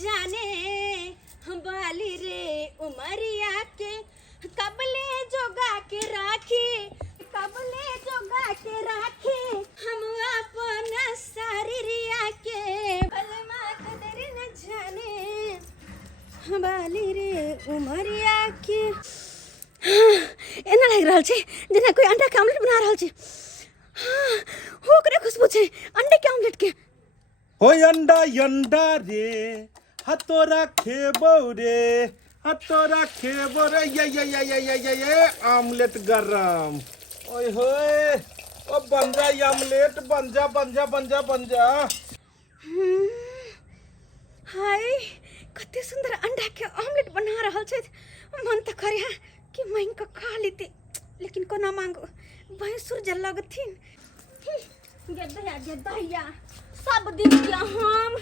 जाने बाली रे उमरिया के कबले जोगा के राखी कबले जोगा के राखी हम अपन शरीरिया के बलमा कदर न जाने बाली रे उमरिया के एना लग रहल छै जेना कोई अंडा के ऑमलेट बना रहल छै। हो करे खुशबू छै अंडे के ऑमलेट के। हो अंडा अंडा रे हतोरा खेबो रे हतोरा खेबो रे ये ऑमलेट गरम। ओए होए ओ बन जा ऑमलेट बन जा बन जा बन जा बन जा। हाय कते सुंदर अंडा के ऑमलेट बना रहल छै। मन त करे कि मैं इनका खा लेती लेकिन कोना मांगो भैंसुर जल लगथिन। गेदया सब दिन के हम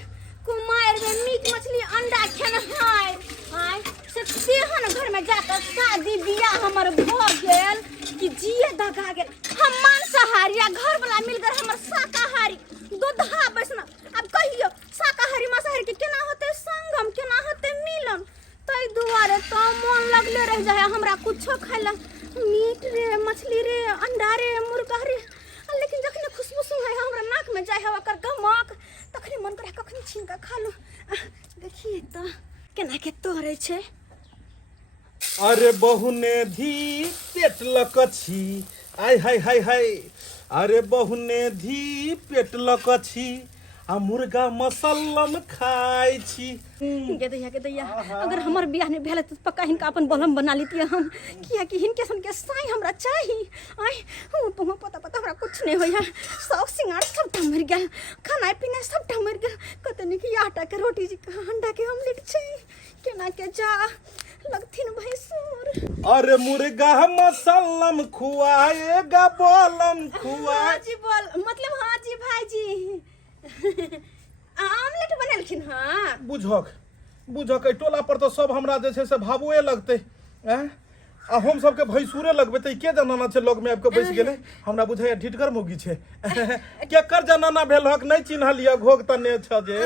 कुमार में मीट मछली अंडा खेना हाय से तेहन घर में जाकर शादी बियाह हमर भ गेल कि जिए दगा गेल। हम मांसाहारी घर वाला मिल गए हमर शाकाहारी दूधा बैसना। अब कहियो शाकाहारी मांसाहारी के केना होते संगम केना होते मिलन। तै दुआरे तो मन लगले रह जाए हमरा कुछो खाइला मीट रे मछली रे अंडा रे मुर्गा रे। लेकिन जखने खुशबू सुनाई हमरा नाक में जाए ओकर गमक तखने मन करे कखनी छीन के खा लो। देखिए तो केना के तोरे छै। अरे बहुने धी पेट लकछि आय हाय हाय हाय। अरे बहुने धी पेट लकछि आ मुर्गा मसल्लम खाइ छी। गेदैया अगर हमर बियाह नहीं भेल त पक्का हिनका अपन बलम बना लेती हम किया कि हिनके सन के साई हमरा चाहिए। आय तुम पता हमरा कुछ नहीं होया सब सिंगार सब मर गेल खाना पीना सब मर गेल। कतनी की आटा के रोटी अंडा के ऑमलेट छै केना के जा लगथिन भैंसुर। अरे मुर्गा मसल्लम खुआएगा बलम खुआ। हां जी बोल मतलब हां जी भाईजी ऑमलेट बनलखिन। हाँ बुझक बुझक टोला पर तो सब हमरा जे छै से भाबुए लगते हैं आ हम सबके भैंसुरे लगबे त के जनाना छै लग में आबि के बैस गेले हमरा बुझाय ढिटगर मोगी छै। केकर जनाना भेल हक नहीं चिन्हलिया घोग तने छ जे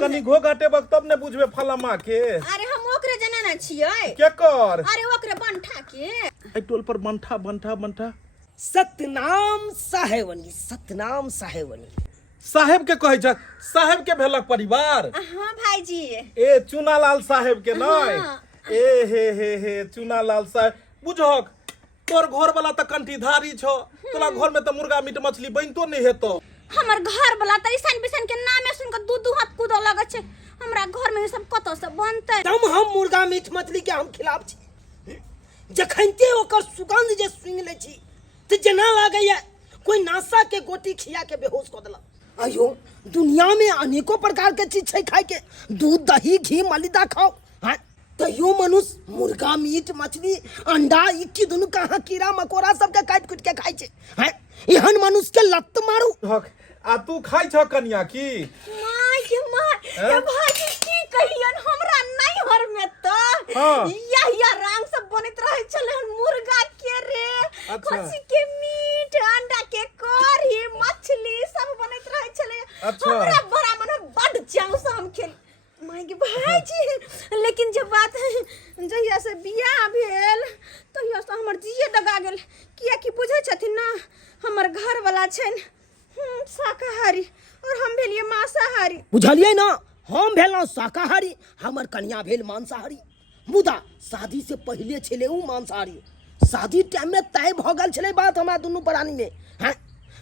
कनी घोग हटेबक तब ने बुझबे फलामा के। अरे हम ओकरे जनाना छियै केकर। अरे ओकरे बंठा के ए टोल पर बंठा बंठा बंठा सतनाम साहेबनी सतनाम साहेबनी साहेब के कहै छ साहेब के भेलक परिवार। हाँ भाईजी ए चुनालाल साहेब के नहीं ए हे चुनालाल साहेब बुझक तोर घर वाला त कंठीधारी छ तोरा घर में त मुर्गा मीट मछली बनतो नहीं हेतो। हमर घर वाला त ईसन बिसन के नामे सुन के दू हाथ कूद लगे छै। हमरा घर में सब कत से बनते तम हम मुर्गा मीट मछली के हम खिलाफ छी। जखनते ओकर सुगंध जे सुंघ ले छी त जना लागैया कोई नासा के गोटी खिया के बेहोश क देला। अयो दुनिया में अनेकों प्रकार के चीज छै खाए के दूध दही घी मलिदा खाओ हाँ तैयो मनुष्य मुर्गा मीट मछली अंडा इक्की दुनु कहाँ कीड़ा मकोड़ा सबके काट कुट के खाए छे। हाँ एहन मनुष्य के लत मारू। आ तू खाइ छ कन्या की माय ये भाजी की कहियन हमरा नहीं हर में तो या रंग सब बनत रहे चले मुर्गा के रे खसी के मीट अंडा के कढ़ी मछली सब बनत रहे चले। हमरा बड़ा मन बड़ जाऊ से हम खेल माय के भाजी। लेकिन जब बात है जहिया से बियाह भेल तहिया से हमर जिए दगा गेल किया कि बुझै छथिन ना हमर घर वाला छन शाकाहारी और हम भेलिए मांसाहारी। बुझलिए ना हम भेलौ शाकाहारी हमर कन्या भेल मांसाहारी। मुदा शादी से पहले छले उ मांसाहारी शादी टाइम में तय भ गेल छले बात हमरा दुनू प्राणी में। हाँ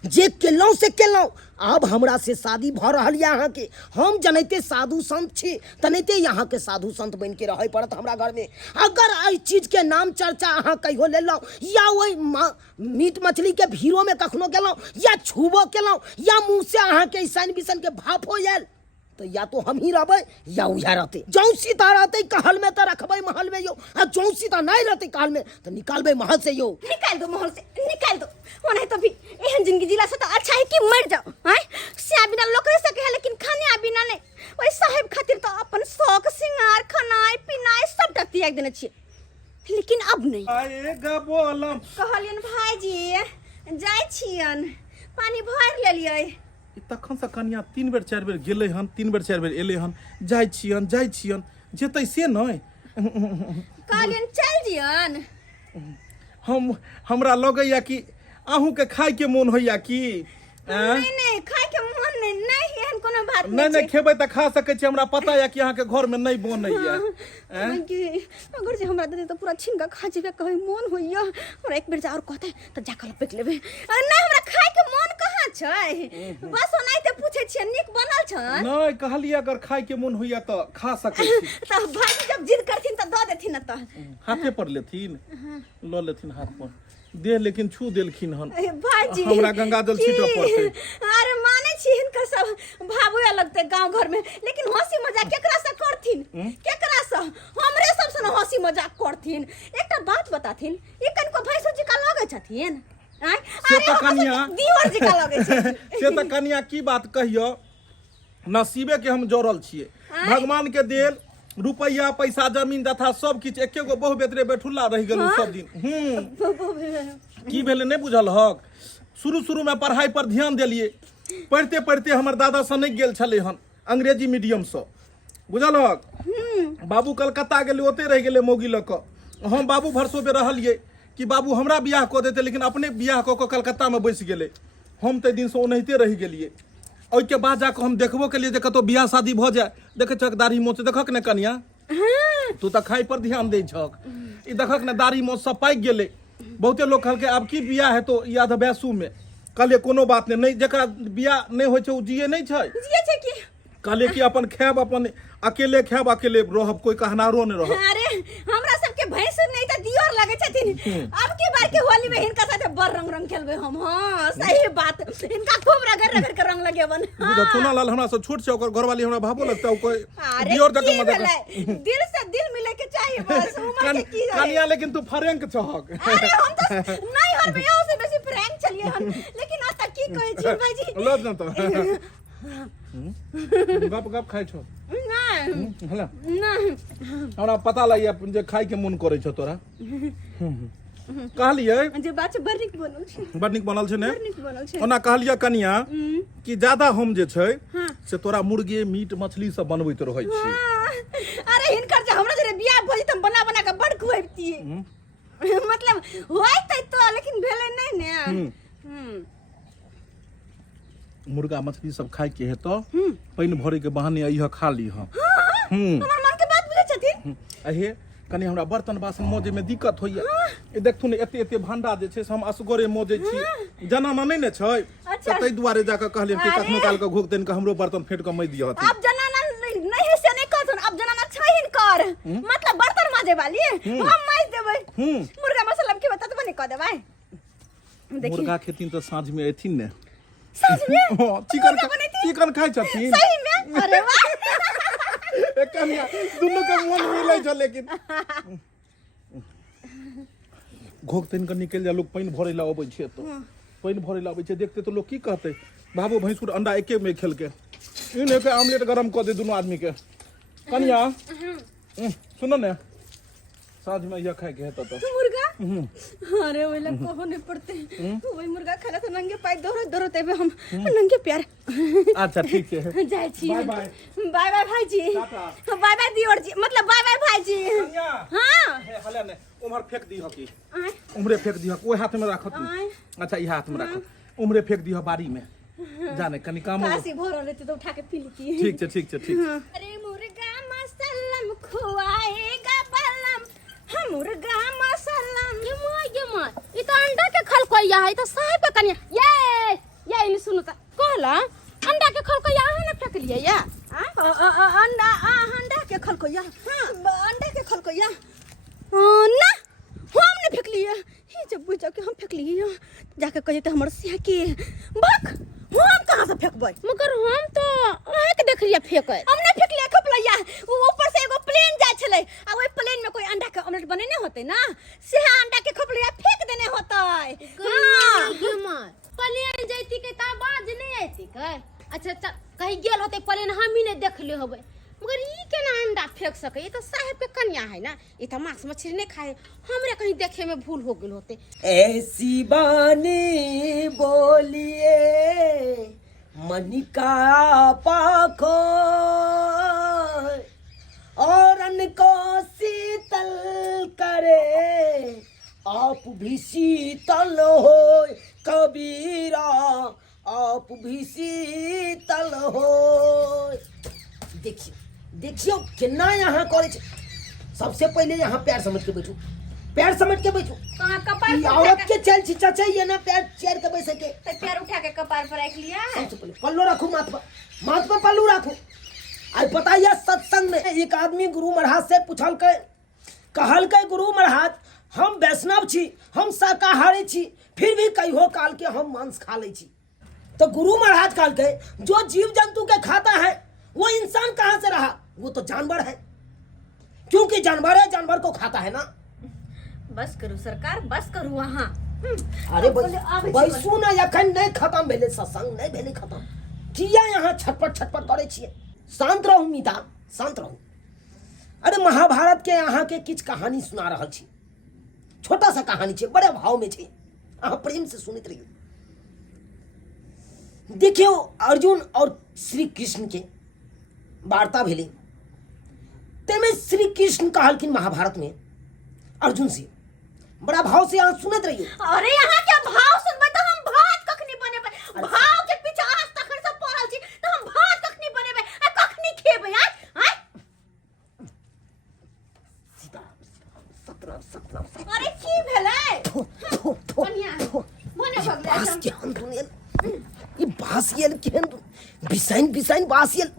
जे केलौ से केलौ अब हमरा से शादी भ रहल है अहाँ के हम जनैते साधु संत छी तनैते यहाँ के साधु संत बन के रहे पड़त हमरा घर में। अगर आई चीज के नाम चर्चा अहाँ कहियो लेलौ या वही मीट मछली के भीड़ों में कखनो गेलौ या छुबो केलौ या मुंह से अहाँ के ईसान बिसन के भाप हो जाए तो या तो हम ही रहबे या उया रहते। जौ सीता रहते कहल में तो रखबे महल में यो आ जौ सीता नहीं रहते कहल में तो निकालबे महल से यो। निकाल दो महल से निकाल दो ओने तो भी एहन जिंदगी जिला से तो अच्छा है कि मर जाओ। हैं से बिना लोकरे सके है लेकिन खाने बिना नहीं ओई साहेब खातिर तो अपन शौक सिंगार खनाए पिनाए सब त्याग देने छिए लेकिन अब नहीं आएगा बोलम कहलियन भाईजी जाय छियन पानी भर लेलिए तखन से कनिया 3 बेर 4 बेर गेले हन, 3 बेर 4 बेर एले हन, जाइ छियन जेतै से नहीं। कहलियन चल जियन। हमरा लगैया कि अहूँ के खाय के मोन होइया कि नहीं खाय के मन नहीं एहन कोनो बात नहीं खेबै त खा सकै छी। हमरा पता है कि अहाँ के घर में नहीं बनैया। अगर जे हमरा दे तो पूरा छिनका खा जेबे कहे मन होइया। हमरा एक बेर जा और कहते त जाकल पेट लेबे। नहीं हमरा खाय के मन कहाँ छै, बस ओनाइते पूछे छियै निक बनल छ। नहीं कहलिए अगर खाय के मन होइया त खा सकै छी। त भाई जब जिद करथिन त द देथिन न त हाथे पर लेथिन, ल लेथिन हाथ पर दे, लेकिन छू देलखिन हन। भाईजी हमरा गंगा जल छीटऽ पड़तै। अरे माने छी हिनकर सब भाबुए लगते गांव घर में, लेकिन हंसी मजाक केकरा से करथिन, केकरा से हमरे सब से हंसी मजाक करथिन। एकटा बात बताथिन, ई कनको भैंसो जी का लगे छथिन? से त कनिया दीवर जी का लगे छथिन। से त कनिया की बात कहियो, नसीबे के हम जोड़ल छिए। भगवान के देल रुपया पैसा जमीन तथा सब किछ एके गो बहु बेतरे बैठुल्ला रह गेलु सब दिन। की भेले नहीं बुझल हक। शुरू में पढ़ाई पर ध्यान देलिए, पढ़ते पढ़ते हमर दादा सनक गेल छले हन अंग्रेजी मीडियम से, बुझल हक। बाबू कलकत्ता गेले, ओते रह गेले मौगी ल क। हम बाबू भरसो पे रहलिए कि बाबू हमरा बियाह क देते, लेकिन अपने बियाह क कलकत्ता में बैस गेले। हम ते दिन से ओनाहिते रह गेलिए। ओइ के बाद जाके हम देखबो के लिए जे कतो बियाह शादी भ जाए, देखे छक दाढ़ी मोछ देखक ने कनिया, तू त खाई पर ध्यान दे छक। ई देखक ने दाढ़ी मोछ सब पाक गेले। बहुते लोग कहलके अब की बियाह है तो याद बैसू में। कहले कोनो बात नहीं, जेकरा बियाह नहीं होय छै उ जिए नहीं छै। जिए छै की? कहले कि अपन खाब, अपन अकेले खाब, अकेले रहब, कोई कहनारो नहीं रहब। अरे हमरा सबके भैंस नहीं त दियोर लगे छथिन। अब की बार के होली में हिनका साथे बर रंग रंग खेलबे हम। हां सही बात, इनका खूब रगड़ के रंग लगेबन। बुझा चुना लाल हमरा से छोट छै, ओकर घरवाली हमरा भाबो लगता, कोई दियोर जक मदद दिल से दिल मिले के चाहिए बस। उमर के की है कनिया, लेकिन तू फ्रैंक छहक। अरे हम तो नहीं हर बियाह से बेसी फ्रैंक चलिए हम, लेकिन आज तक की कहै छी भाईजी लज न त गप खाइ छौ नहीं हला नहीं। हमरा पता लगिया जे खाइ के मन करै छौ तोरा। कहलिए जे बात बड़ नीक बनल छै, बड़ नीक बनल छै ने। बड़ नीक बनल छै। ओना कहलिए कनिया कि ज्यादा हम जे छै से तोरा मुर्गे मीट मछली सब बनबैत रहै छी। अरे हिनकर जे हमरा जे बियाह भइ त बना बना के बड़ खुआबतिए। मतलब होइतै तो, लेकिन भेलै नहीं ने। मुर्गा मछली सब खाय के हेतो, पानी भरे के बहाने अइह खा लीह। हमर मन के बात बुझै छथिन। अहे कनी हमरा बर्तन बासन मोजे में दिक्कत होइया। ए देखथुन एते एते भांडा जे छै से हम असगरे मोजे छी, जनाना नहीं ने छै। अच्छा। तै दुआरे जाके कहलियन कि कखनो काल के घोक देन के हमरो बर्तन फेट के मई दियह। अब जनाना नहीं से नहीं कहथुन, अब जनाना छै हिनकर, मतलब बर्तन माजे वाली हम माज देबै। मुर्गा मसाला के बता तो नहीं कह देबै। देखिए मुर्गा खेतिन तो साँझ में एथिन ने। सच में चिकन खाइ छथिन सही में? अरे वाह एक कनिया दुनु के मन मिलै छ, लेकिन घोक तन के निकल जा। लोग पानी भरे ला अबै छै, तो पानी भरे ला अबै छै, देखते तो लोग की कहते, बाबू भैंसुर अंडा एके में खेल के इन के आमलेट गरम क दे दुनु आदमी के। कनिया सुनो ने, साँझ में यह खाए के हेता तो मुर्गा। अरे ओइला कहो नहीं पड़ते, वही मुर्गा खाला तो नंगे पाई दौड़त एबे हम नंगे प्यार। अच्छा ठीक है, जाय छी। Bye bye. बाय बाय भाईजी। टाटा। बाय बाय दियोर जी, मतलब बाय बाय भाईजी। कनिया हां हे हले ने उमर फेंक दीह की, उमरे फेंक दीह, ओइ हाथ में राखत। अच्छा ई हाथ में राखो, उमरे फेंक दीह बारी में, जाने कनी काम हो। कासी भरल रहते तो उठा के पी लेती। ठीक है ठीक है ठीक। अरे मुर्गा मसल्लम खुआएगा बलम, हम मुर्गा मसल्लम। ये मां ई तो अंडा के खलकोइया है, तो साहब पे कनिया ये इन सुनो त कहला अंडा के खलकोइया है ना फेंक लिया या अंडा के खलकोइया। हां अंडा के खलकोइया ना हम ने फेंक लिया। ये जब बुझा के हम फेंक लिए जाके कहे तो हमर सिया के भक हम कहां से फेंकबै? मगर हम तो अहे के देख लिया फेंक, हमने फेंक लिया खपलैया। वो ऊपर से एगो प्लेन जाय छले, आ ओइ प्लेन में कोई अंडा के ऑमलेट बनेने होते ना, से अंडा के खपलैया फेंक देने होतै। हां ये मार प्लेन जैती के ता बाज नहीं आती के। अच्छा कहीं गेल होते प्लेन, हम ही ने देख ले होबै, मगर ई केना अंडा फेंक सके? ये तो साहब के कन्या है ना, ये तो मांस मछली नहीं खाए, हमरे कहीं देखे में भूल हो गेल होते। ऐसी बानी बोलिए मन का पाखो और अन्न को शीतल करे, आप भी शीतल हो कबीरा, आप भी शीतल हो। देखिए देखियो कितना यहाँ करे छे। सबसे पहले यहाँ पैर समझ के बैठो, पैर समझ के बैठो। कहाँ कपार ई पर औरत उठा के चल छिचा चाहिए ना, पैर चेयर के बैसे के। तो पैर उठा के कपार पर रख लिया। सबसे पहले पल्लू रखो माथ पर पल्लू रखो। आज बताइए सत्संग में एक आदमी गुरु महाराज से पूछल के, कहल के गुरु महाराज हम वैष्णव छी, हम शाकाहारी छी, फिर भी कहियो काल के हम मांस खा ले छी। तो गुरु महाराज कहल के जो जीव जंतु के खाता है वो इंसान कहाँ से रहा, वो तो जानवर है, क्योंकि जानवर है, जानवर को खाता है ना। बस करू सरकार, बस करू वहाँ। अरे बैसू ना, अखन नहीं खत्म भेले सत्संग, नहीं भेले खत्म। किया यहाँ छटपट छटपट करे छिए। शांत रहू मीता, शांत रहू। अरे महाभारत के यहाँ के किछ कहानी सुना रहल छी, छोटा सा कहानी छे, बड़े भाव में छे, अहाँ प्रेम से सुनित रहियो। देखियो अर्जुन और श्री कृष्ण के वार्ता भेले, तेमे श्री कृष्ण कहलखिन महाभारत में अर्जुन से, बड़ा भाव से आप सुनत रहियो। अरे यहाँ क्या भाव सुनबे तो हम भात कखनी बनेबे, भाव के पीछे आज तक सब पड़ल छी तो हम भात कखनी बनेबे, आ कखनी खेबे आय। सत्रह अरे की भेलै बढ़िया मने भगले बास के हंदुनेल, ये बासियल के हंदु बिसाइन बासियल।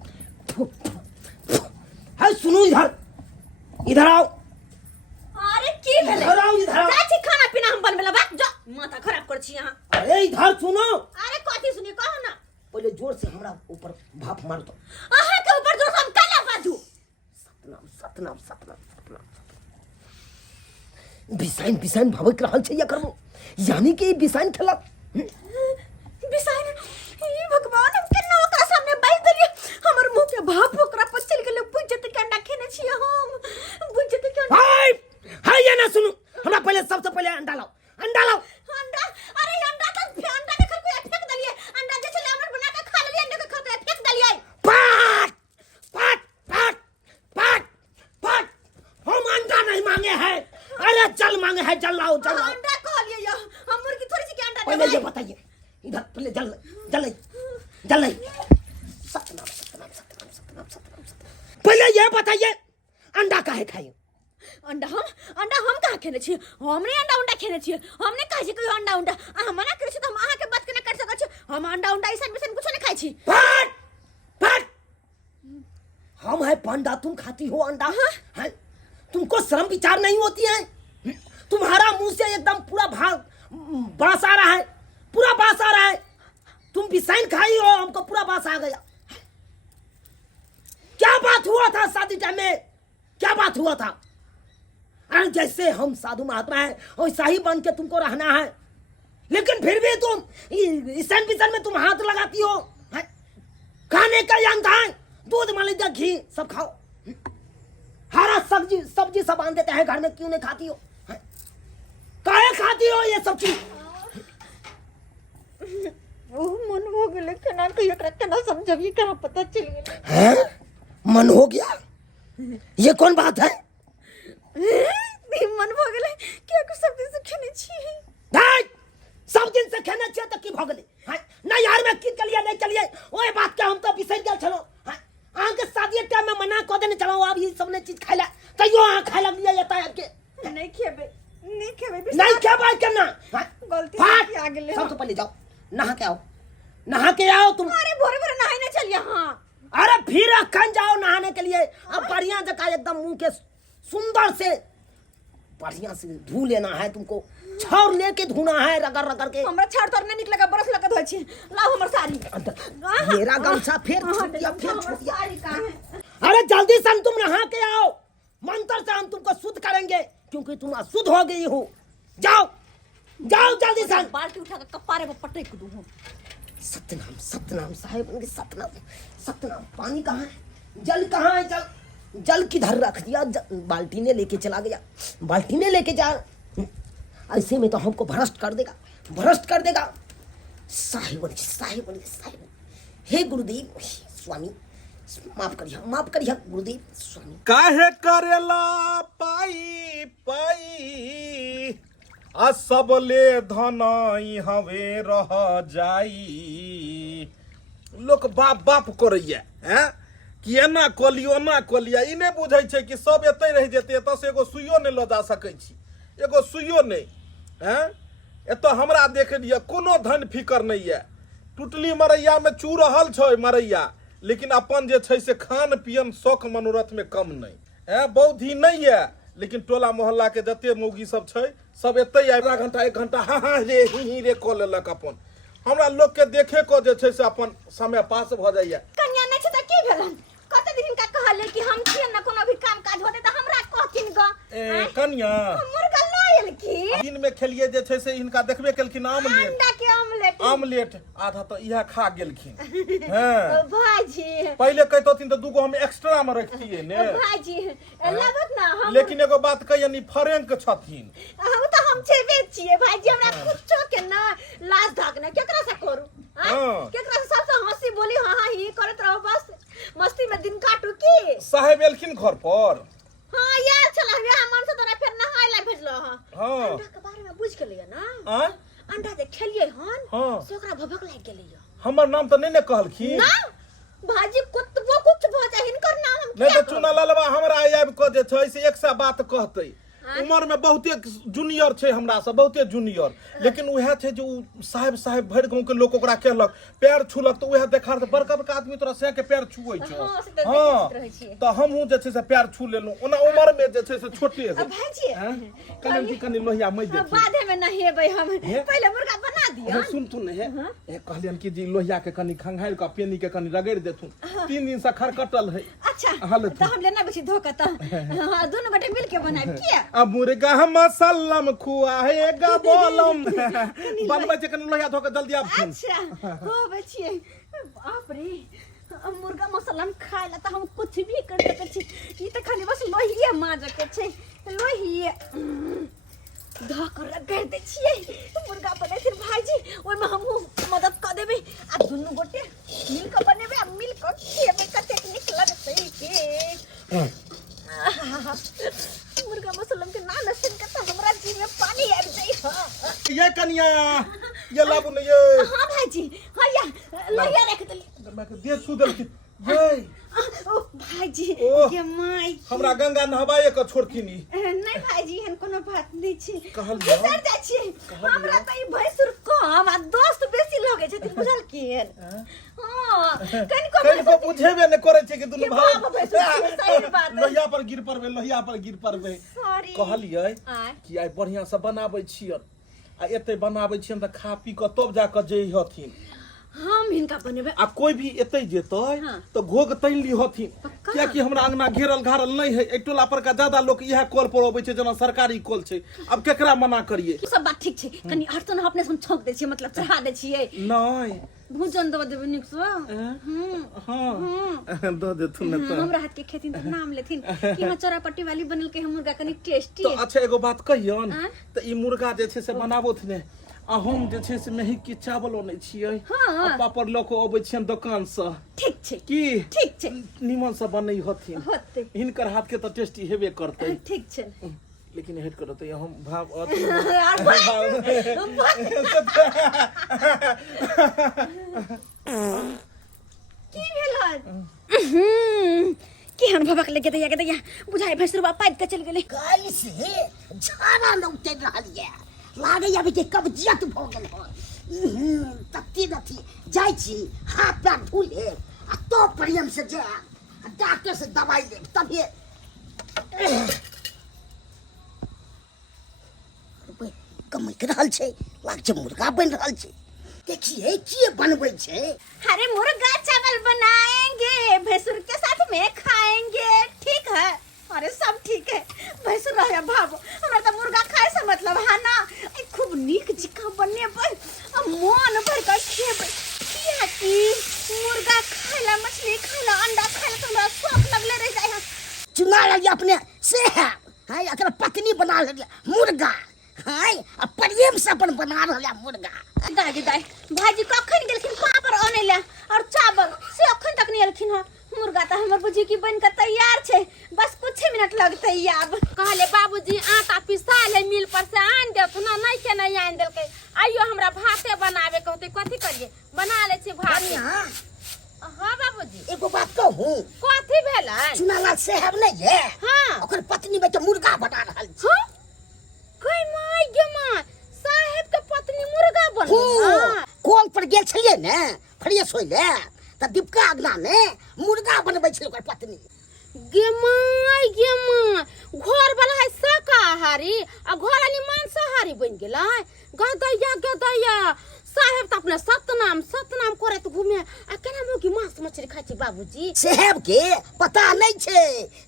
हाय सुनो इधर आओ। अरे की भेलै, इधर आओ, इधर आओ। चाची खाना पीना हम बनबेला बा, जा माथा खराब कर छी यहाँ। अरे इधर सुनो। अरे कथी सुनी कहो ना। पहले जोर से हमरा ऊपर भाप मार दो। अहाँ के ऊपर जोर से हम काला बाजू। सतनाम बिसाइन भवक रहल छै एकर, यानी कि बिसाइन खेलक। बिसाइन ई भगवान, हम केना ओकरा सामने बैठ देलिए, हमर मुंह के भाप ओकरा पर चल गेलै, बुझ जते के अंडा खेने छी हम, बुझ जते के हाय ये ना सुनो, हमरा पहले सबसे पहले अंडा लाओ। अंडा। अरे अंडा तो अंडा के खल को फेंक देलिए, अंडा जे छले हमर बना के खा लेलिए, अंडा के खल को फेंक देलिए। पाट हम अंडा नहीं मांगे हैं, अरे जल मांगे हैं, जल लाओ। अंडा कह लिए या हम मुर्गी थोड़ी सी के अंडा पहले देबै। ये बताइए, इधर पहले जल सतनाम। पहले ये बताइए अंडा काहे खाइए? अंडा हम कहाँ खेने छी, हमने अंडा खेने छी, हमने कहे छी कोई अंडा अहाँ मना करे छी तो हम अहाँ के बात केना कर सकै छी, हम अंडा ऐसा कुछ नहीं खाई छी। फट हम है पांडा, तुम खाती हो अंडा है? तुमको शर्म विचार नहीं होती है? तुम्हारा मुंह से एकदम पूरा बास आ रहा है, पूरा बास आ रहा है। तुम बिसाइन खाई हो, हमको पूरा बास आ गया। क्या बात हुआ था शादी टाइम में, क्या बात हुआ था? अरे जैसे हम साधु महात्मा हैं वैसा ही बन के तुमको रहना है, लेकिन फिर भी तुम ईसन बिसन में तुम हाथ लगाती हो। खाने का यंत है, दूध मलिदा घी सब खाओ, हरा सब्जी सब आन देते हैं घर में, क्यों नहीं खाती हो? काहे खाती हो ये सब चीज? ओ मन हो गेले केना कि एकरा केना समझबी, केना पता चल गेले हैं? मन हो गया, ये कौन बात है? मन हो गेले क्या कुछ सब दिन से खेने छी, सब दिन से खेने छी तो की भ गेले? नहीं यार मैं की चलिए नहीं चलिए, ओए बात के हम तो बिसर गेल छलो। आं के शादी टाइम में मना क देने चलो, अब ये सब ने चीज खाइला तइयो आ खाइ लगलिए जाता है आपके। नहीं खेबे नहीं खेबे केना? गलती से आ गेले। सबसे पहले जाओ नहा के आओ तुम। अरे भोरे नहाने चलिए। हां अरे फिर अखन जाओ नहाने के लिए, अब बढ़िया जगह एकदम मुंह के सुंदर से बढ़िया से धो लेना है तुमको, छाड़ लेके धोना है रगड़ के। हमरा छाड़ तोर नहीं निकलेगा, बरस लगत होय छी। लाओ हमर साड़ी, मेरा गमछा फिर छूटिया साड़ी कहां है? अरे जल्दी से तुम नहा के आओ, मंत्र से हम तुमको शुद्ध करेंगे, क्योंकि तुम अशुद्ध हो गई हो। जाओ जल्दी से। बाल्टी उठा के कपारे पर पटक दूं। सतनाम साहेब, सतनाम। पानी कहाँ है? जल कहाँ है? जल किधर रख दिया? बाल्टी ने लेके चला गया, बाल्टी ने लेके जा। ऐसे में तो हमको भ्रष्ट कर देगा। साहिब हे गुरुदेव स्वामी माफ करिए गुरुदेव स्वामी। काहे करेला पाई पाई आ सबले धनाई हवे रह जाई। लोक बाप बाप करैया हैं कि एना कलियो ना कलिया, ई नहीं बुझै छै कि सब एतै रह जेतै, एतऽ से एगो सुइयो नहीं लऽ जा सकै छी, एगो सुइयो नहीं हैं। एतऽ हमरा देख लिया कोनो धन फिकर नहीं है, टुटली मरैया में चू रहल छै मरैया, लेकिन अपन जे छै से खान पियन शौक मनोरथ में कम नहीं है, बौद्धि नहीं है। लेकिन टोला मोहल्ला के जते मौगी सब छै सब एतै आधा घंटा 1 घंटा हाँ रे ही रे कऽ लेलक अपन। हमरा लोग के देखे को जे छै से अपन समय पास भ जाइए। कन्या नहीं छै त की भेलन? कते दिन का कहले कि हम छियै न कोनो भी काम काज होते त हमरा कहथिन ग। कन्या मुर्गा लयल की दिन में खेलिए जे छै से हिनका देखबे केलखिन आमलेट, अंडा के ऑमलेट आमलेट आधा तो इहा खा गेलखिन। हैं भाजी पहले कहतोथिन तो दूगो हम एक्स्ट्रा में रखतिए ने भाजी लागत ना हम, लेकिन एगो बात कहियनी फ्रैंक छथिन। हम त हम छेबे छियै भाजी, हमरा कुछो के ना लाज धाक ना केकरा से करू, केकरा से सबसे हंसी बोली हां हां ही करत रहो, बस मस्ती में दिन काटू की। साहेब एलखिन घर पर? हां यार चला हमरा मन से तोरा फिर नहाय ला भेजलो हां। हां अंडा के बारे में बुझ गेलिए ना, हां अंडा जे खेलिए हन हाँ। से ओकरा भभक लाग गेलिए हमर नाम तो नहीं ने कहलखिन ना। भाजी कुतबो कुछ भ जाए, हिनकर नाम हम नहीं क्या तो चुना ललवा हमरा आबि क जे छै से 100 बात कहतै। उम्र में बहुते जूनियर छै हमरा से, बहुते जूनियर, लेकिन उहे छै जो साहेब साहेब भर गांव के लोग ओकरा कहलक, पैर छुलक तो उहे देखा त बड़का बड़का आदमी तोरा से के पैर छुबै छ। हाँ, से तो हां देखैत रहै छियै। तो हमहू जे छै से पैर छू लेलु, ओना उम्र में जे छै से छोटे है। भाजी कनी लोहिया मई दे बादे में नहेबै हम, पहले मुर्गा बना दियो। सुन तू ने ए कहलियन कि जी लोहिया के कनी खंगाइल का पेनी के कनी रगड़ देथुन, 3 दिन से खरकटल है। अच्छा हालत तो हम लेना बची धोका त हां दोनों बटे मिल के बनाए किया। अब मुर्गा मसल्लम खुआएगा बोलम बनबै छै कनी लोहिया धो के जल्दी आब थुन। अच्छा हो बचिए बाप रे, मुर्गा मसाला में खाए ला तो हम कुछ भी कर सके छी, ई त खाली बस लोहिए माज के छै, लोहिए धा कर रगड़ दे छिए मुर्गा बने। फिर भाजी ओइ में हम मदद क देबे, आ दुनु गोटे मिल के बनेबे, आ मिल के खेबे, कते नीक लगतै के। मुर्गा मसलम के नाम सुन के तो हमरा जी में पानी आ जाई। हां ये कनिया ये लाबू ने ये। हां भाजी हां या लोहिया रख दली, मैं के दे सुदल की ये ओ भाजी ओह, के माई हमरा गंगा नहबाए के छोड़थिनी। नहीं भाजी हन कोनो बात नहीं छी, कहलियो। बिसर जा छी हमरा त ई भैंसुर कम आ दोस्त बेसी लगे छथिन, बुझल की हां कनिको बुझेबे ने करे छै कि दुनु ये भाई बाप भैंसुर सही बात है। लोहिया पर गिर परबे, लोहिया पर गिर परबे। सॉरी कहलिए कि आइ बढ़िया से बनाबै छियन, आ एते बनाबै छियन त खा पी के तब जाके जे हथिन। हम हिनका बनेबे आ कोई भी एते जेतै हाँ। तो घोग तैन ली हथिन, क्या कि हमरा अंगना घेरल घारल नहीं है। एक टोला पर का ज्यादा लोग इहा कॉल पर अबै छै जना सरकारी कॉल छै, अब केकरा मना करिए। सब बात ठीक छै, कनी हट तो अपने से हम छौंक दे छियै, मतलब चढ़ा दे छियै। नहीं भोजन दो देबे निक से हां दो देथुन न त। हमरा हाथ के खेथिन त नाम लेथिन कि हां चौरापट्टी वाली बनल के हम मुर्गा कनी टेस्टी तो अच्छा एगो बात कहियन, हाँ? त ई मुर्गा जे छै से बनाबोथ ने, आ हम जे छै से मेही के चावल ओनै छियै, हाँ। आ पापड़ ल के अबै छियन दुकान से ठीक छै की ठीक छै निमन से बनै हथिन। होते हिनकर हाथ के त टेस्टी हेबे करतै, ठीक छै। लेकिन हेट करत हम भाव की भेलन केहन भभक लगे दैया के दैया, बुझाइ भैंसुरवा पाइद के चल गेलै। काल से झाड़ा न उतर रहल ये, लागे अभी के कब्जियत भ गेल हो। तत्ती नथी जाय छी हाथ पैर धो ले, आ तो प्रेम से जा डॉक्टर से दवाई ले, तभी कमाई कर रहल छै, लाग छै मुर्गा बन रहल छै। देखिए की बनबै छै। अरे मुर्गा चावल बनाएंगे, भैंसुर के साथ में खाएंगे, ठीक है। अरे सब ठीक है, भैंसुर रहे भाव हमरा त मुर्गा खाए से मतलब है ना, खूब नीक जिका बनेबै, मन भर के खेबै, किया कि मुर्गा खाइला, मछली खाइला, अंडा खाइला तो हमरा शौक लगले रह जाए है। चुना लिया अपने से है अगर पत्नी बना लिया मुर्गा, हाय आ प्रेम से अपन बना रहल मुर्गा। दाई दाई भाजी कखन गेलखिन पापड़ आने ला और चावल हूँ कथी भेलै चुनालाल साहब नहीं है हाँ ओकर पत्नी बेटा मुर्गा बना रहल छै हाँ कई माय गे माय साहेब के पत्नी मुर्गा बनल हाँ, कॉल पर गेल छलिए ने फ्रेश होय ले त दीपका अगना में मुर्गा बनबै छलै ओकर पत्नी गे माय घर वाला है शाकाहारी आ घर वाली मांसाहारी बन गेलै गदैया साहेब त अपने सतनाम करत घूमे आ केना मोगी मांस मछली खाइ छै बाबूजी साहब के पता नहीं छे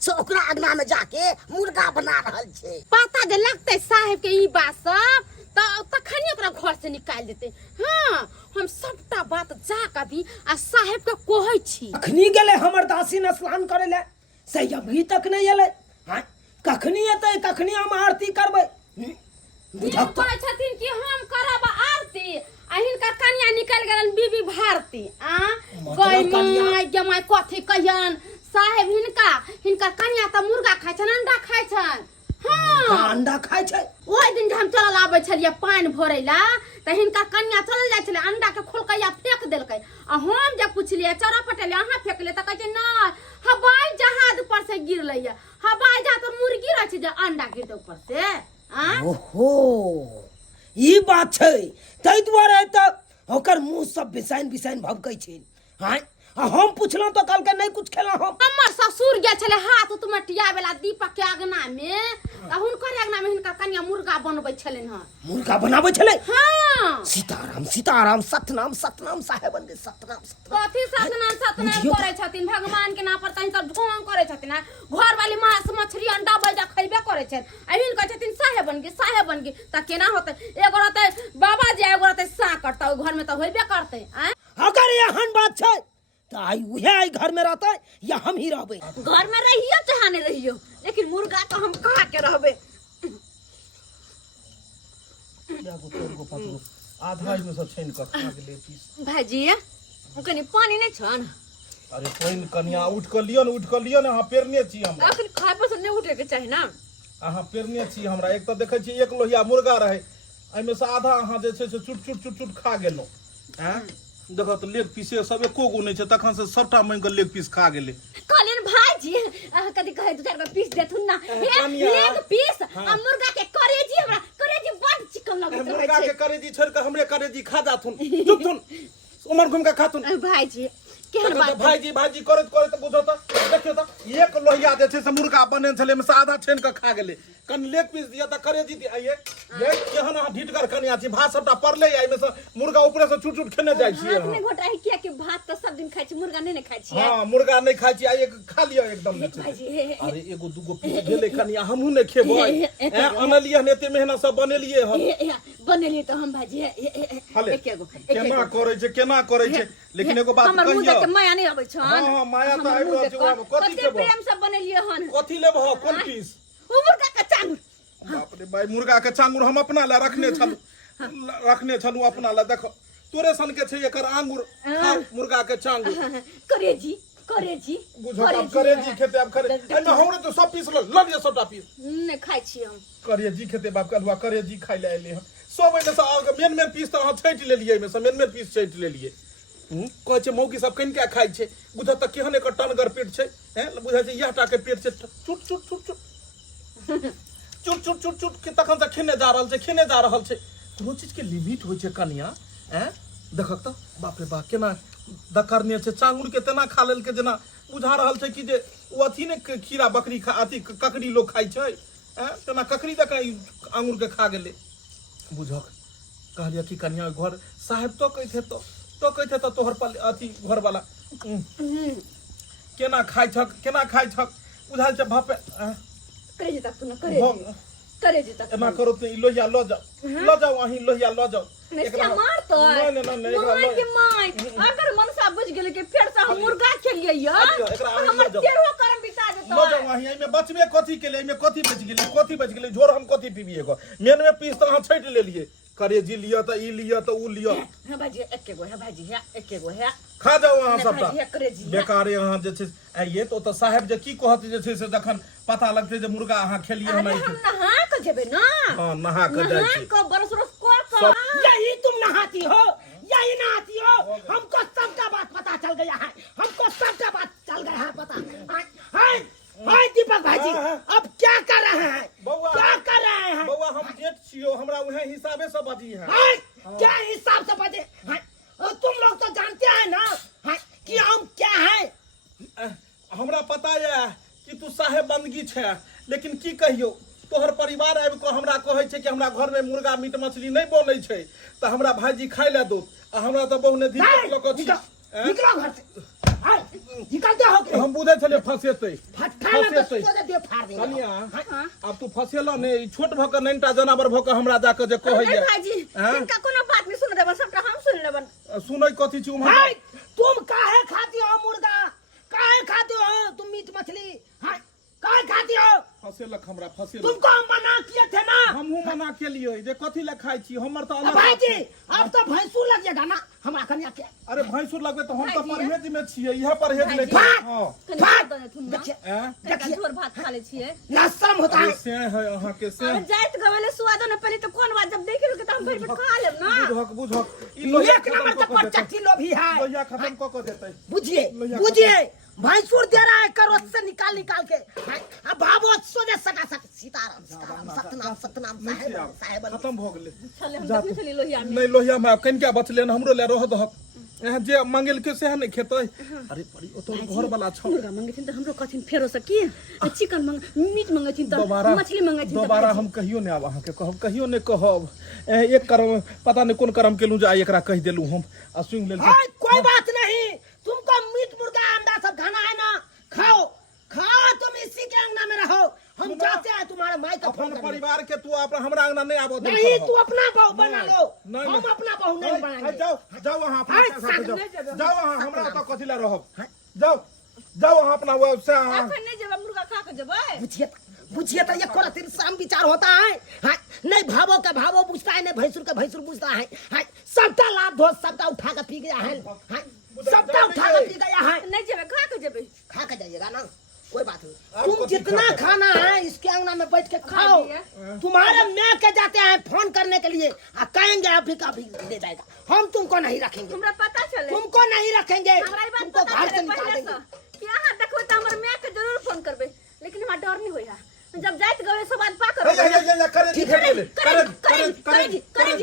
से ओकरा अगना में जाके मुर्गा बना रहल छे पता जे लगतै साहेब के ई बात सब तखनी ओकरा घर से निकाल देते हाँ हम सबटा बात जाके भी आ साहेब के कहै छी अखनी गेले हमर दासी स्नान करे ले से अभी तक नहीं एले हां कखनी एतै कखनी हम आरती करबै कहै छथिन कि हम करब आरती आ हिनका कन्या निकल गेलन बीबी भारती आ गई माय कथी कहियन साहेब हिनका कन्या त मुर्गा खाइ छन अंडा खाइ छन हाँ अंडा खाइ छै ओइ दिन जे हम चलल आबै छलिए पानी भरै ला त हिनका कन्या चलल जाइ छले अंडा के खोलकैया फेंक देलकै आ हम जे पुछलिए चरपटेले अहाँ फेंकले त कहै छै नै हवाई जहाज पर से गिरलै हवाई जहाज पर मुर्गी रहै छै जे अंडा गिरतै ऊपर से ओहो ई बात छै तै दुआरे त ओकर मुंह सब बिसाइन भभकै छै हां हम पुछलौ तो कल के नहीं कुछ खेला हम हमर ससुर गे छले हाथ उतमटिया वाला दीपक के अगना में त हुनकर अगना में हिनका कन्या मुर्गा बनबै छलेन ह मुर्गा बनाबै छले हां सीताराम सतनाम साहेब बन गए सतनाम कथी सतनाम करे छथिन भगवान के नाम पर तहीं सब ढोंग करे छथिन घर वाली मांस मछली अंडा बजा खइबे करे छन अहिन कहै छथिन साहेब बन गए त केना होतै एगो रहतै बाबा जी एगो रहतै साकर त घर में त होइबे करतै अगर एहन बात छै तो आई उहे आई घर में रहता या हम ही रहबे घर में रहियो चाहे नहीं रहियो लेकिन मुर्गा तो हम कहा के रहबे आधा में सब छइन क खा गेले पीस भाजी कनी पानी नहीं छन अरे कोइन कन्या उठ क लियो न अहाँ पेरने छी हमरा अखन खाए पर नहीं उठे के चाहि ना अहाँ पेरने छी हमरा एक त देखै छी एक लोहिया मुर्गा रहे एहि में से आधा अहाँ जे छै से चुट खा गेलो हैं देखो तो लेग पीस सब एको गो नहीं छै तखन से सबटा मांग के लेग पीस खा गेले कहलिन भाजी कथी कहे दू चार गो पीस देथुन ना लेग पीस आ मुर्गा के करेजी हमरा करेजी बड़ चिकन लगै छै मुर्गा के करेजी छोड़ के हमरे करेजी खा जाथुन चुपथुन उमर घुम के खाथुन भाजी केहन बात भाजी करत बुझो त देखियो त एक लोहिया जे छै से मुर्गा बने छले में से आधा छेन के खा गेले कन लेग पीस दिया त करेजी दिया ये केहन अहाँ ढीठगर कन्या छी भात सबटा पड़ले आई में से मुर्गा ऊपर से छुट खेने जाइ छी हाथ में घोटा है किया कि भात तो सब दिन खाइ छी मुर्गा नहीं खाइ छी हां मुर्गा नहीं खाइ छी आई खा लियो एकदम भाजी अरे एगो दूगो पीस गेले कन्या हमहु ने खेबै अनलिए ने एते मेहनत सब बनेलिए हम बनेलिए तो हम भाजी केना करे छै लेकिन एगो बात हमर मुंह कहियो देख के माया नहीं आबै छन हां माया त आबि रहल छै कथि के प्रेम सब बनेलिए हन कथि लेबह कोन पीस मुर्गा का चांगुर बाप रे भाई मुर्गा के चांगुर हम अपना ला रखने छलू अपना ला देखो तोरे सन के छै एकर आंगुर मुर्गा के चांगुर करेजी बुझो अब करेजी खेते अब करे एमे हमरे तो सब पीस ल लियो सबटा पीस नहीं खाइ छी हम करेजी खेते बाप कहलवा करेजी खाइ ले एले हम सब एमे से मेन पीस त अहाँ छांट लेलिए एमे से मेन पीस छांट लेलिए कहै छै मौगी सब कन के खाइ छै बुझ त केहन एकर टनगर पेट छै हैं बुझै छै यहटा के पेट छै चुट के तखन से खेने जा रहल छै कोनो चीज के लिमिट होइ छै कन्या हैं देखक त बाप रे बाप केना दकरने छै चांगुर के तेना खा लेल के जेना बुझा रहल छै कि जे ओ अथी ने खीरा बकरी खा अथी ककड़ी लोग खाइ छै हैं तेना ककड़ी दक आंगुर के खा गेले बुझक कहलिए कि कन्या घर साहेब तो कहै तो तोहर पर अथी घर वाला केना खाइ छक बुझाल छै भापे करे जेता तू करे जेता एना करो त लोहिया ल जाओ अहीं लोहिया ल जाओ एकरा मार तो नहीं एकरा के माय अगर मनसा बुझ गेले के फेर से हम मुर्गा खेलिए हमर तेरो करम बिता देतो ल जाओ अहीं एमे बचबे कथि के ले एमे कथि बच गेले झोर हम कथि पीबी एगो मेन में पीस त अहाँ छांट लेलिए करेजी लिया त ई लिया त उ लिया हां भाजी एके गो है भाजी है एके गो है खा जाओ अहाँ सबटा बेकारे अहाँ जे छै आइए तो साहेब जे की कहत जे छै से जखन पता लगते जे मुर्गा अहाँ खेलिए हम नहा के जेबे ना हां नहा के जाय छी को बरस कर यही तुम नहाती हो यही ना आती हो, हमको सबका बात पता चल गया है, हमको सबका बात चल गया है पता। हाय दीपक भाई जी, अब क्या कर रहे हैं, बउआ, क्या कर रहे हैं? बउआ हम जेठ छियो, हमरा उहे हिसाबे से बजी है। क्या हिसाब से बजे? तुम लोग तो जानते हैं ना कि हम क्या है। हमरा पता है कि तू साहेब बंदगी छे, लेकिन की कहियो तोहर परिवार आबि के हमरा कहै छै कि हमरा घर में मुर्गा मीट मछली नहीं बनै छै, त हमरा भाईजी खाइ ले दो, आ हमरा त बहु ने दिक्कत लक छी। निकलो घर से, निकलते हो। हम बुझे छले फसेतै, कनिया हाँ। अब तू फसेला ने, छोट भ के नैनटा जनावर भ के हमरा जाके जे कहैया भाईजी इनका कोनो बात नहीं सुन देबन, सबटा हम सुन लेबन। सुनै कथी छी उम्हर? तुम काहे खाती हो मुर्गा, काहे खाती हो तुम मीट मछली, काहे खाती हो? फसेलक हमरा, फसेलक। तुमको हम मना किए थे ना। हमहू मना केलियै जे कथी ले खाइ छी, हमर त अलग भाई जी बात छै। अब तो भैंसू लगिएगा ना हमरा कन्या के। अरे भैंसुर लगबे तो हम तो भाईजी, परहेज में छियै, इहे परहेज ले भाईजी, हां। कनी भात दे तुम ना, देखिए, कनी झोर भात खा ले छिए। ना शर्म होता है। से है अहाँ के से अब जाइत गवेले स्वादो न पहले तो कौन बात, जब देख लो त हम भर खा लेब ना। बुझक ई लोहिया एक नंबर का पचट्टी लोभी है। लोहिया खत्म क देतै। बुझिए लोहिया बुझिए, भैंसुर दे रहा है करो से निकाल निकाल के। अब भावो सोजे सटा सट सीताराम सीताराम सतनाम सतनाम साहेब खत्म भ गेलै। चले हम देखै छली लोहिया में। नहीं लोहिया में कनिका बचले न, हमरो ले रह दहक। यहाँ जे मंगल के से नहीं खेतै। अरे परी ओ तो घर वाला छ। मुर्गा मंगेथिन त हमरो कथिन फेरो से की, चिकन मंग मीट मंगेथिन त मछली मंगेथिन त दोबारा हम कहियो नहीं आब अहाँ के कहब, कहियो नहीं कहब। एक कर्म पता नहीं कौन कर्म केलू जे आई एकरा कह देलू हम, आ सुन लेल। कोई बात नहीं, तुमको मीट मुर्गा अंडा सब खाना है ना, खाओ खाओ, तुम इसी के अंगना में रहो। हम चाहते हैं तुम्हारे माई का फोन अपन परिवार के तू अपना हमरा अंगना नहीं आबो दे। नहीं, तू अपना बहू बना लो, नहीं, हम अपना बहू नहीं बनाएंगे। जाओ जाओ वहां अपना हाय, साथ जाओ, साथ जाओ वहां हमरा तो कथि ला रहब। जाओ जाओ वहां अपना वो से अखन नहीं जेबा, मुर्गा खा के जेबै। बुझिए तो ये कोरा तीन शाम विचार होता है। नहीं भावो का भावो पूछता है, नहीं भैंसुर का भैंसुर पूछता है। सबका लाभ धो सबका उठा के पी गया है, सबका उठा के पी गया है। नहीं जेबै, खा के जेबै। खा के जाइएगा ना, कोई बात नहीं। तुम जितना खाना है इसके अंगना में बैठ के खाओ। तुम्हारे मैं के जाते हैं फोन करने के लिए, कहेंगे अभी का भी ले जाएगा, हम तुमको नहीं रखेंगे, हमरा पता चले, तुमको नहीं रखेंगे, हमरा ई बात तुमको पता घर से चले निकाल पहले देंगे। से कि अहाँ देखबै त हमर माय के जरूर फोन करबै, लेकिन हमरा डर नहीं होइहा। जब जाइत गवे सब बात पा कर या करे जी करे करे करे करे।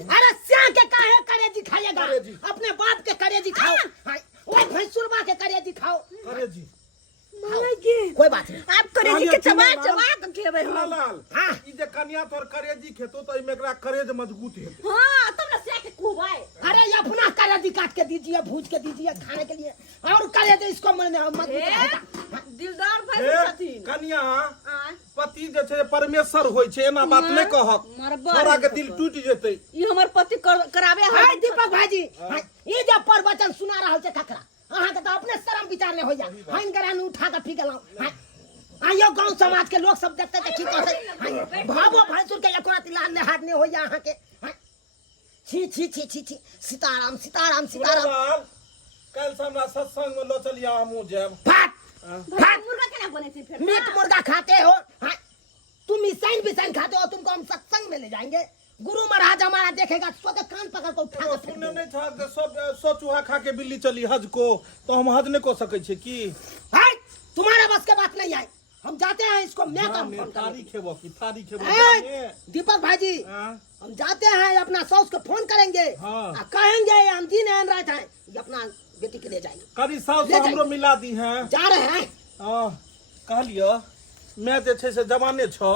अरे क्या के काहे करेजी खाएगा, अपने बाप के करेजी खाओ, ओए भैंसुरबा के करेजी खाओ। करे जी कोई बात नहीं, आप करेजी के चबा चबा के खेबै हम। लाल हाँ। ई जे कन्या तोर करेजी खेतो तो इमे एकरा करेज मजबूत है। हां तब न से के कुबाई। अरे ये अपना करेजी काट के दीजिए, भूज के दीजिए खाने के लिए, और करेजी इसको मन मत दिलदार भाई हे, छथिन। कन्या पति जे छै परमेश्वर होय छै, एना बात नहीं कहक, छोरा के दिल टूट जेतै। ई हमर पति करावे हाय दीपक भाईजी, ये जो प्रवचन सुना रहल छै ककरा, अहाँ के तो अपने शर्म विचार ने हो जा। हाइन करान उठा के पी गेलौ, आइयो गांव समाज के लोग सब देखते कि कहते भावो भैंसुर के एको रात लाल ने हाथ ने हो जा अहाँ के। छी छी छी छी छी, सीताराम सीताराम सीताराम। कल से हमरा सत्संग में लो चलिया, हमहू जेब। फाट मुर्गा केना बनै छै फेर? मीट मुर्गा खाते हो, तुम ईसाइन बिसाइन खाते हो, तुमको हम सत्संग में ले जाएंगे। गुरु महाराज हमारा देखेगा तो कान पकड़ को उठा के सुनने नहीं था कि सब सौ चूहा खा के बिल्ली चली हज को, तो हम हज नहीं को सके छे की? तुम्हारे बस के बात नहीं है, हम जाते हैं इसको मैं काम फोन तारीख है वो की तारीख है वो। दीपक भाईजी हम जाते हैं, अपना साउस को फोन करेंगे, हाँ। कहेंगे हम जी नहीं रहे थे, ये अपना बेटी के ले जाएंगे। कभी साउस हमरो मिला दी हैं, जा रहे हैं। कहलियो मैं जे छै से जवाने छो।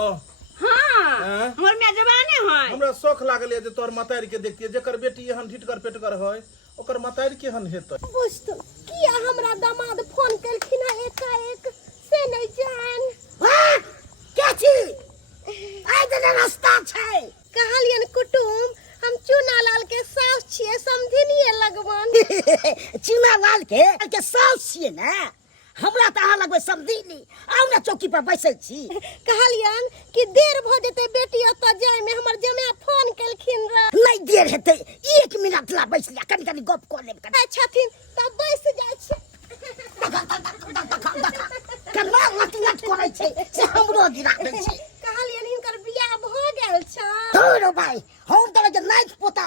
हां हमर माय जवाने है। हमरा शौक लागल है जे तोर मतारी के देखतिए, जेकर बेटी एहन ढिटकर पेटकर है, ओकर मतारी केहन हेतै। बुझत किया हमरा दामाद फोन केलखिन है एकाएक से नहीं जान। क्या छी आइ दिन रास्ता छै, कहलियन कुटुम हम चुनालाल के सास छिए, समझिनिए लगबन। चुनालाल के सास छिए ना, हमरा त अहाँ लगबै समझिनी, आउ ना चौकी पर बैसल छी। कहलियन कि देर भ जेतै बेटी ओतऽ जाय में, हमर जमाय फोन केलखिन रे। नहीं देर हेतै, 1 मिनट ला बैस लिया, कनी कनी गप क लेब। छथिन तब बैस जाइ छै। केना लट लट करै छै से हमरो गिरा दै छै। कहलियन हिनकर बियाह भ गेल छ। धोरो भाई हम त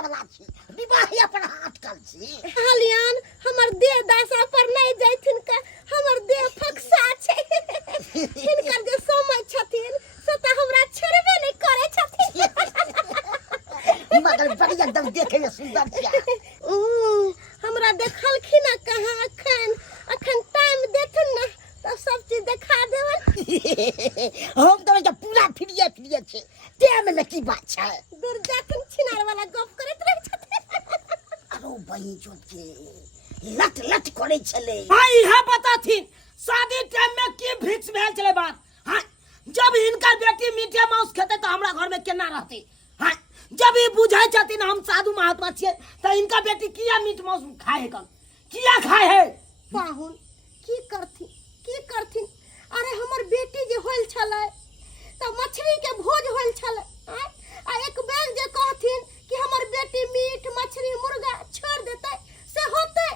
वाला छी विवाह पर अटकल छी हलियान हमर देह दासा पर नहीं जैथिन का हमर देह फक्सा छै हिनकर जे समय छथिन से त हमरा छेड़बे नहीं करे छथिन मगर बड़ी एकदम देखे में सुंदर छिया हमरा देखलखिन कहाँ अखन टाइम देथिन ना तो सब चीज दिखा देवन हम तो जब पूरा फिरिए छे टाइम में की बात छै दूर जाथिन छिनार वाला गप करैत रह छथिन अरो बही जोत के लट लट करे छले भाई है बताथिन शादी टाइम में की फिक्स भेल चले बात हां जब इनकर बेटी मीठे मांस खेते तो हमरा घर में केना रहते हां जब ये बुझाई छथिन हम साधु महात्मा छिए तो इनका बेटी किया मीट मांस खाए है किया खाए है पाहुन की करथिन अरे हमर बेटी जे होल छले त मछली के भोज होल छले आ एक बैग जे कहथिन कि हमर बेटी मीट मछली मुर्गा छोड़ देते से होते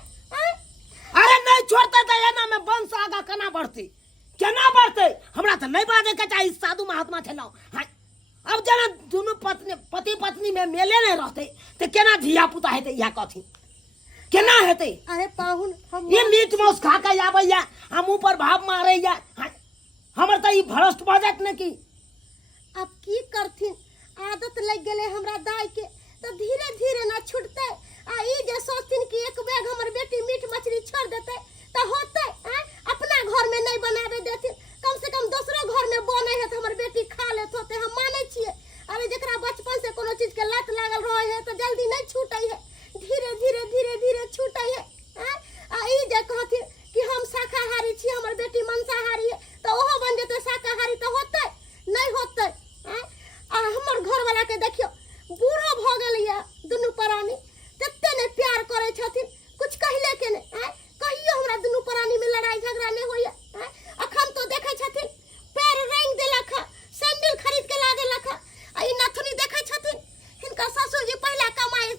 अरे नहीं छोड़ते तो एना में वंश आगा केना बढ़ते हमरा तो नहीं बाजे के चाहिए साधु महात्मा छलौ हां अब जना दोनों पति पत्नी में मेले नहीं रहते तो केना धिया पुता हेते या कथी केना हेते अरे पाहुन हम ये मीट मांस खा के आबैया हम ऊपर भाव मारैया हमर त ई भ्रष्ट बजत न की अब की करथिन आदत लग गेले हमरा दाई के तो धीरे धीरे ना छूटते आ ई जे सोचथिन कि एक बैग हमर बेटी मीट मछली छोड़ देते तो होते अपना घर में नहीं बनावे देथिन कम से कम दूसरो घर में बने है तो हमर बेटी खा लेत होते हम माने छिए अरे जेकरा बचपन से कोनो चीज के लत लागल रहे है तो जल्दी नहीं छूटै है धीरे छूटै है आ ई जे कहथिन कि हम शाकाहारी छी हमर बेटी मांसाहारी है तो ओहो बन जेते शाकाहारी तो होते नहीं होते आ हमर घर वाला के देखियो बूढ़ो भ गेलैया दुनू प्राणी तत्ते ने प्यार करे छथिन कुछ कहले के ने कहियो हमरा दुनू प्राणी में लड़ाई झगड़ा नहीं होइया अखन तो देखे छथिन पैर रंग देलक सैंडल खरीद के ला देलक आ ई नथुनी देखे छथिन हिनका ससुर जी पहला कमाई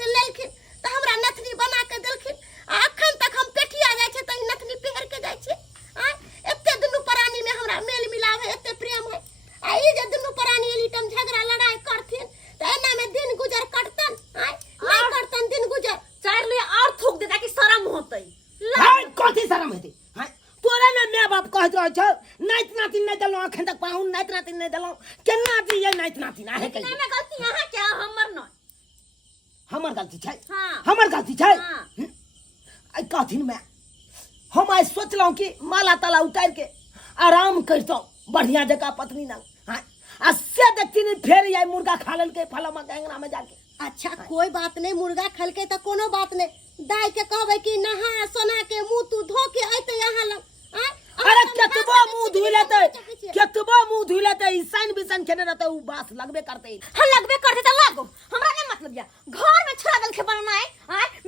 के लेलखिन तो हमरा नथनी बना के देलखिन आ अखन तक हम पेठिया जाय छै त ई नथनी पहर के जाय छै एते दुनू प्राणी में हमरा मेल मिलाव है एते प्रेम है आ ई जे दुनू प्राणी एली टम झगड़ा लड़ाई करथिन त एना में दिन गुजर कटतन नहीं करतन दिन गुजर चार ले और थूक देता कि शर्म होतै हाय कथी शर्म हेते हां तोरे ने माय बाप कहत रह छ नाइत नातिन नहीं देलो अखन तक पाहुन नाइत नातिन नहीं देलो केना दिए नाइत नातिन आहे के ना गलती यहां क्या हमर न हमर गलती छै हां हमर गलती छै हां आई कथिन में हम आई सोचलौ कि माला ताला उतार के आराम करतो बढ़िया जगह पत्नी ना हां आ से देखती फेर आई मुर्गा खा लेल के फलमा गंगना में जाके अच्छा कोई बात नहीं मुर्गा खल के तो कोनो बात नहीं दाई के कहबे कि नहा सोना के मुंह तू धो के आइते यहां लग अरे केतबो मुंह धुइ लेते ईसान बिसान खेने रहते उ बास लगबे करते हम लगबे करते त लागो हमरा नहीं मतलब या घर में छोड़ा दल के बनाए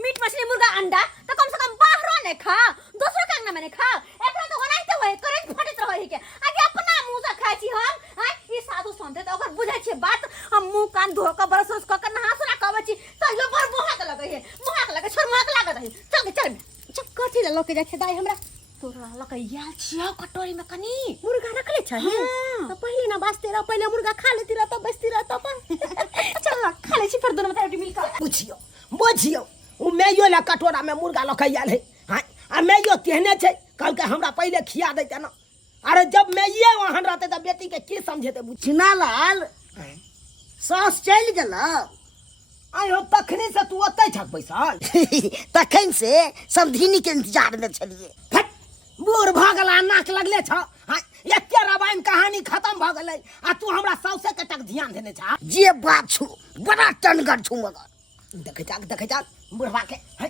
मीट मछली मुर्गा अंडा तो कम से कम बाहर ने खा दूसरा कंगना में ने खा एकरा तो बनाइते होय करे फटित रहे के आगे अपना मुंह से खाइ छी हम ई साधु संते तो ओकर बुझाइ छै बात हम मुंह कान धो के बरस क नहा सोना कहबै छी तइलो पर मोहक लगे छोड़ मोहक लागत है चल कथि ल लोके जाय छै दाई हमरा तोरा लक याल छियो कटोरी में कनी मुर्गा रखले छै तो पहले ना बास्ते रह पहले मुर्गा खा लेती रह तब बचती रह तब चल खा ले छी फिर दोनों में रोटी मिलकर बुझियो उ मेयो ला कटोरा में मुर्गा लखैयाल है हां आ मेयो तेहने छै कल के हमरा पहले खिया देते ना अरे जब मेये वहां रहते त बेटी के की समझेते चिना लाल सास चल गेला आयो तखनी से तू ओतै छक बैसल तखन से समधिनी के इंतजार में छलिए बूढ़ भ गेला नाक लगले छ हां एके रामायण कहानी खत्म भ गेलै आ तू हमरा सौसे के तक ध्यान देने छ जे बात छु बड़ा टनगर छु मगर देखे जा बुढ़वा के है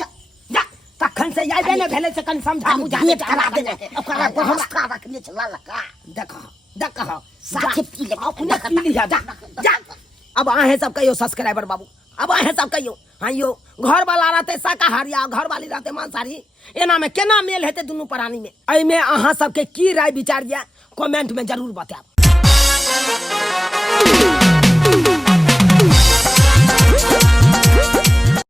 जा तखन से याद ने भेले से कन समझा बुझा भेंट करा देने ओकरा व्यवस्था रखने छ लाला का देखो साथे पी ले अपने पी लिया जा अब आहे सब कहियो सब्सक्राइबर बाबू अब आहे सब कहियो हाँ यो घर वाला रहते शाकाहारी आ घर वाली रहते मांसाहारी एना में केना मेल हेते दुनू प्राणी में एहि में अहाँ सबके की राय विचार या कमेंट में जरूर बताएब।